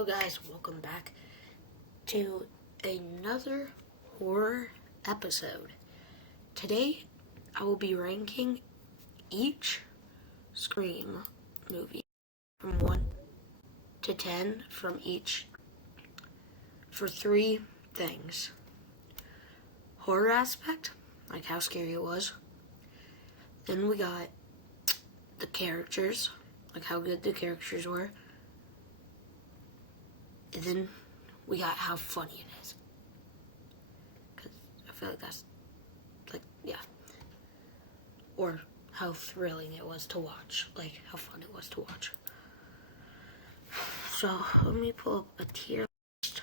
Hello guys, welcome back to another horror episode. Today I will be ranking each Scream movie from 1 to 10 from each for 3 things. Horror aspect, like how scary it was. Then we got the characters, like how good the characters were. And then we got how funny it is. Because I feel like that's, Or how thrilling it was to watch. Like, how fun it was to watch. So, let me pull up a tier list.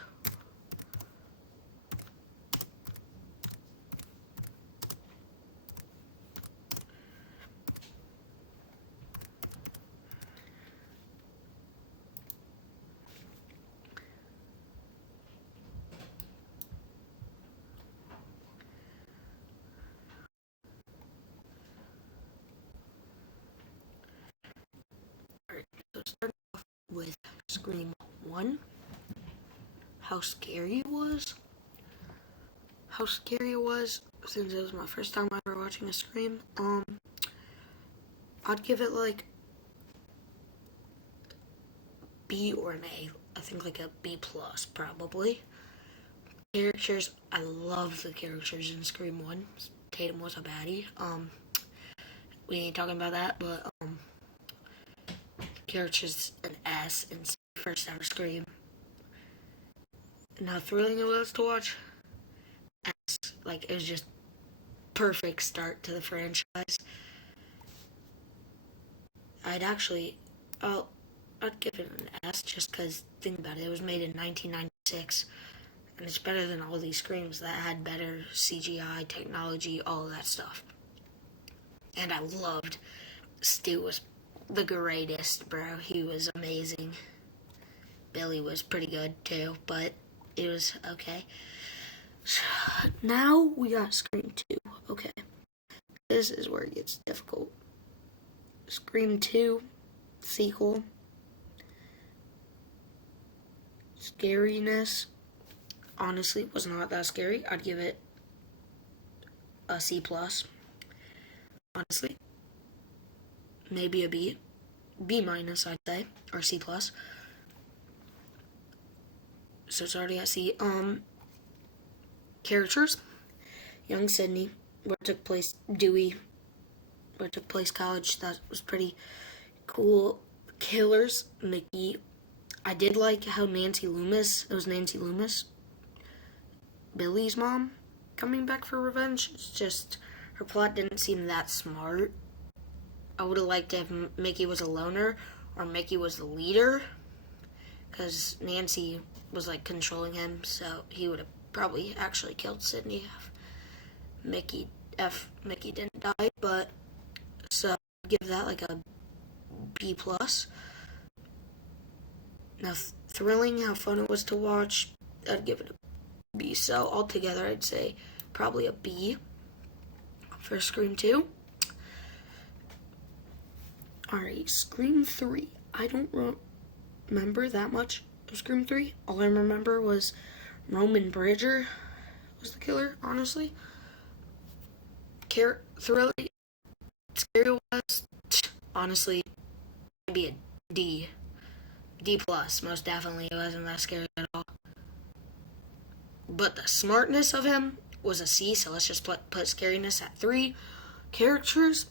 So starting off with Scream 1, how scary it was. Since it was my first time ever watching a Scream, I'd give it like B or an A. I think like a B plus probably. Characters, I love the characters in Scream 1. Tatum was a baddie. We ain't talking about that, but characters an S in first ever Scream. And how thrilling it was to watch. S, like it was just perfect start to the franchise. I'd give it an S just because think about it. It was made in 1996, and it's better than all these Screams that had better CGI technology, all of that stuff. And I loved Stu was the greatest, bro. He was amazing. Billy was pretty good too, but it was okay. So, now we got Scream 2. Okay. This is where it gets difficult. Scream 2 sequel. Scariness, honestly, was not that scary. I'd give it a C plus. Honestly. Maybe a B. B minus, I'd say. Or C plus. So it's already at C. Characters. Young Sydney. Where took place Dewey. Where took place college. That was pretty cool. Killers. Mickey. I did like how it was Nancy Loomis, Billy's mom, coming back for revenge. It's just, her plot didn't seem that smart. I would have liked if Mickey was a loner, or Mickey was the leader, because Nancy was like controlling him, so he would have probably actually killed Sydney if Mickey didn't die, but, so I'd give that like a B plus. Now, thrilling, how fun it was to watch, I'd give it a B. So, altogether, I'd say probably a B for Scream 2. Alright, Scream 3. I don't remember that much of Scream 3. All I remember was Roman Bridger was the killer, honestly. Thrilling, scary was, honestly, maybe a D. D plus, most definitely. It wasn't that scary at all. But the smartness of him was a C, so let's just put scariness at 3. Characters,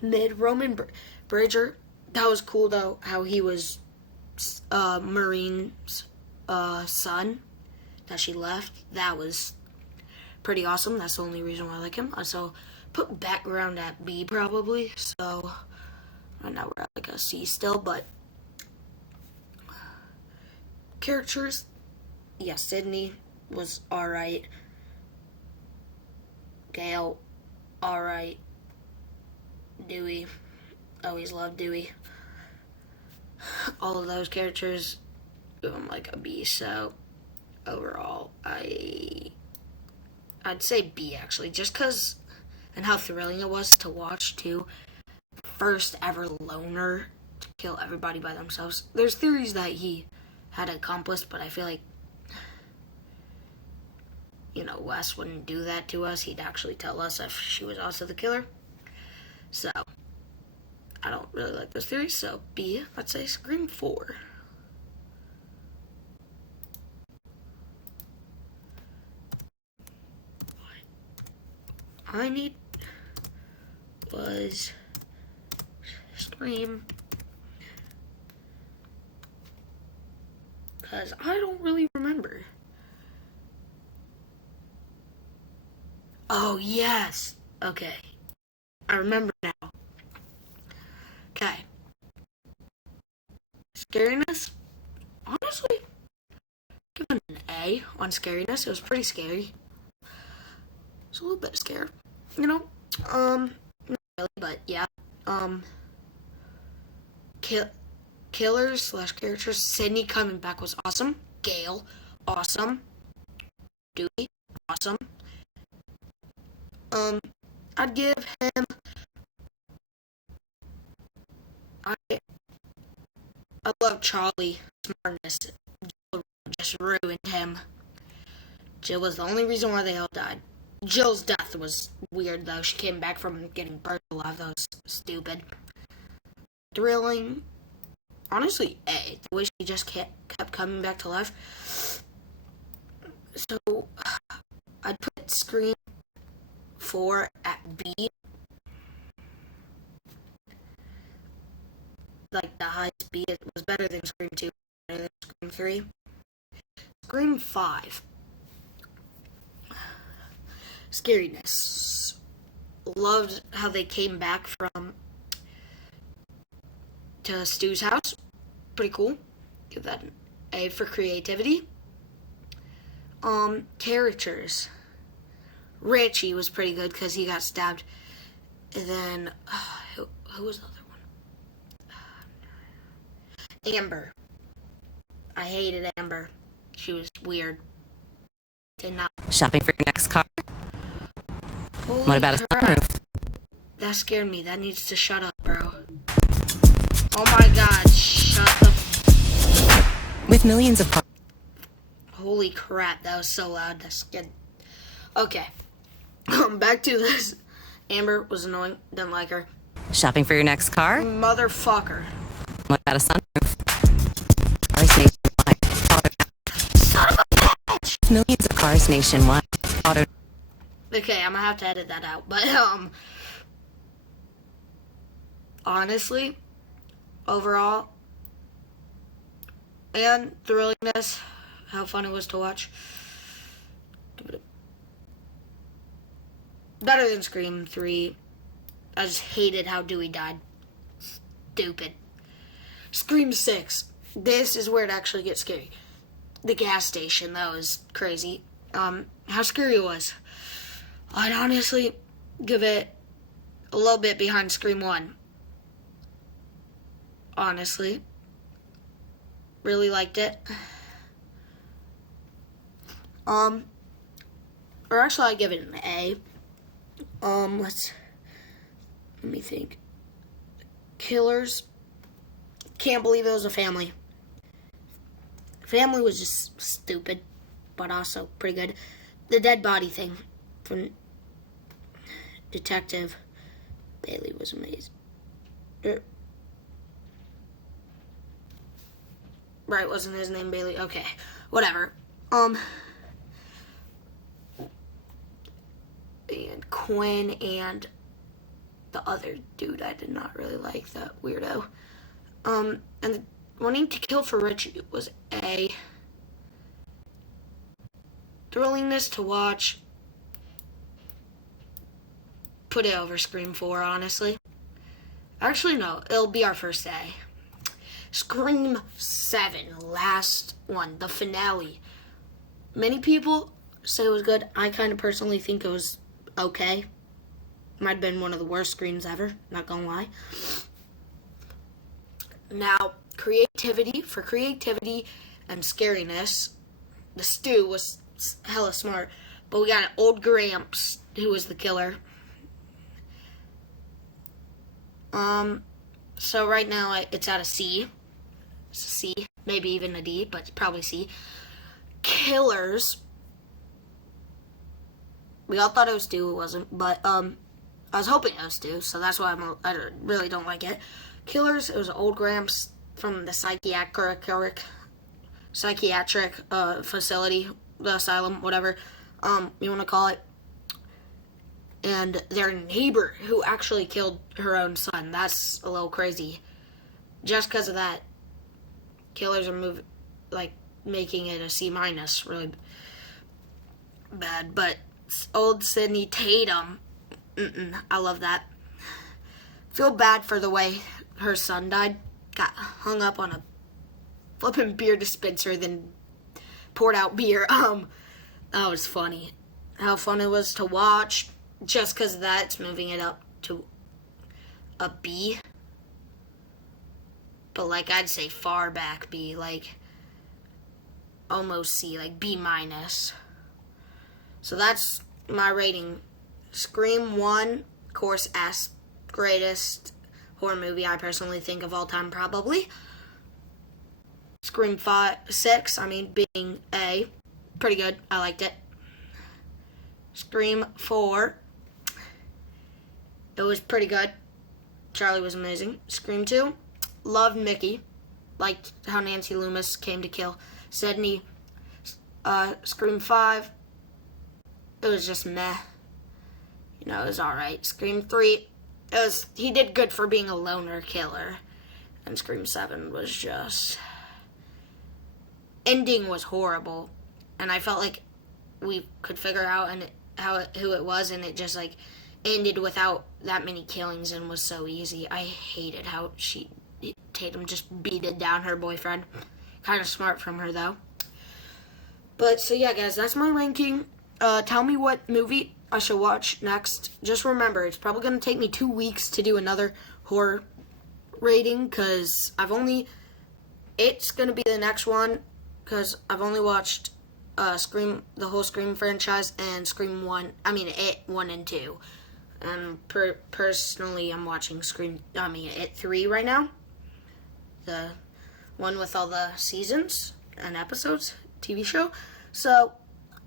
mid. Roman Bridger, that was cool though, how he was Marine's son that she left. That was pretty awesome. That's the only reason why I like him. So put background at B probably. So right now we're at like a C still, but characters, yeah, Sydney was alright. Gail, alright. Dewey, always loved Dewey. All of those characters, I'm like a B. So overall, I'd say B actually, just because, and how thrilling it was to watch too. First ever loner to kill everybody by themselves. There's theories that he had an accomplice, but I feel like, Wes wouldn't do that to us. He'd actually tell us if she was also the killer. So, I don't really like those theories. So, B, let's say Scream 4. I need was Scream, because I don't really remember. Oh, yes. Okay. I remember now. Okay. Scariness? Honestly, give it an A on scariness. It was pretty scary. I was a little bit scared. Not really, but yeah. Killers slash characters. Sydney coming back was awesome. Gale, awesome. Dewey, awesome. I'd give him. I love Charlie smartness. Jill just ruined him. Jill was the only reason why they all died. Jill's death was weird though. She came back from getting burned alive. That was stupid. Thrilling. Honestly, A. The way she just kept coming back to life. So, I'd put Scream 4 at B. Like the highest B. It was better than Scream 2, better than Scream 3. Scream 5. Scariness. Loved how they came back to Stu's house. Pretty cool. Give that an A for creativity. Characters. Richie was pretty good because he got stabbed. And then, who was the other one? Amber. I hated Amber. She was weird. Did not. Shopping for your next car? Holy What about a crap. sunroof? That scared me. That needs to shut up, bro. Oh my god, shut the With millions of cars. Holy crap, that was so loud. That scared. Okay. Back to this. Amber was annoying. Didn't like her. Shopping for your next car? Motherfucker. What about a sunroof? Cars nationwide. Son of a bitch! Millions of cars nationwide. Auto. Okay, I'm gonna have to edit that out. But, honestly, overall, and thrillingness, how fun it was to watch. Better than Scream 3. I just hated how Dewey died. Stupid. Scream 6. This is where it actually gets scary. The gas station, that was crazy. How scary it was. I'd honestly give it a little bit behind Scream 1. Honestly. Really liked it. Or actually I'd give it an A. Let me think. Killers. Can't believe it was a family. Family was just stupid, but also pretty good. The dead body thing from Detective Bailey was amazing. Right, wasn't his name Bailey? Okay, whatever. And Quinn and the other dude I did not really like, that weirdo. And wanting to kill for Richie was A. Thrillingness to watch. Put it over Scream 4, honestly. Actually, no, it'll be our first A. Scream 7, last one, the finale. Many people say it was good. I kind of personally think it was okay. Might have been one of the worst Screams ever, not gonna lie. Now, creativity, for creativity and scariness, the Stu was hella smart, but we got an old Gramps who was the killer. So right now it's at a C. C, maybe even a D, but probably C. Killers. We all thought it was 2, it wasn't, but I was hoping it was 2, so that's why I really don't like it. Killers, it was old Gramps from the psychiatric facility, the asylum, whatever you want to call it. And their neighbor who actually killed her own son. That's a little crazy. Just because of that, Killers are making it a C-, really bad. But old Sydney Tatum, I love that. Feel bad for the way her son died. Got hung up on a flipping beer dispenser, then poured out beer. That was funny. How fun it was to watch. Just because of that, it's moving it up to a B. But I'd say far back B, almost C, B-. So that's my rating. Scream 1, of course, S, greatest horror movie I personally think of all time, probably. Scream 6, being A, pretty good, I liked it. Scream 4, it was pretty good. Charlie was amazing. Scream 2, loved Mickey. Liked how Nancy Loomis came to kill Sydney. Scream 5, it was just meh. It was alright. Scream 3, he did good for being a loner killer. And Scream 7 was just... ending was horrible. And I felt like we could figure out who it was, and it just ended without that many killings and was so easy. I hated how Tatum just beated down her boyfriend. Kind of smart from her though. But so yeah, guys, that's my ranking. Tell me what movie I should watch next. Just remember, it's probably going to take me 2 weeks to do another horror rating, because it's going to be the next one, because I've only watched Scream, the whole Scream franchise, and Scream 1, It 1 and 2. And personally, I'm watching It 3 right now. The one with all the seasons and episodes, TV show. So,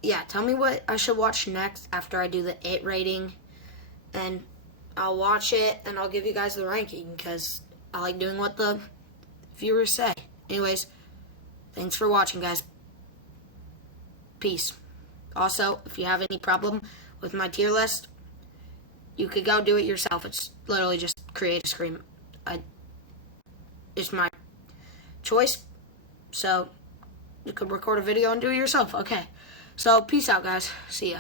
yeah, tell me what I should watch next after I do the It rating. And I'll watch it, and I'll give you guys the ranking, because I like doing what the viewers say. Anyways, thanks for watching, guys. Peace. Also, if you have any problem with my tier list, you could go do it yourself. It's literally just create a Scream. It's my choice. So, you could record a video and do it yourself. Okay. So, peace out, guys. See ya.